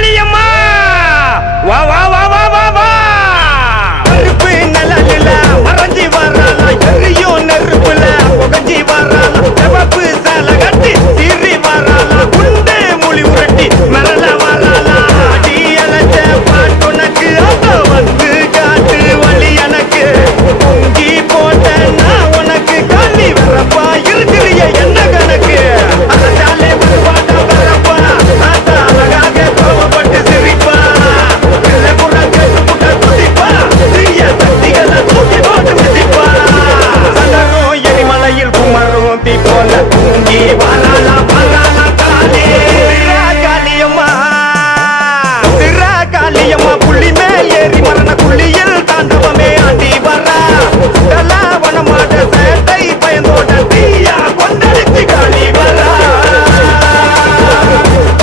காளியம்மா போல தூங்கி வாழாலா வாழாலா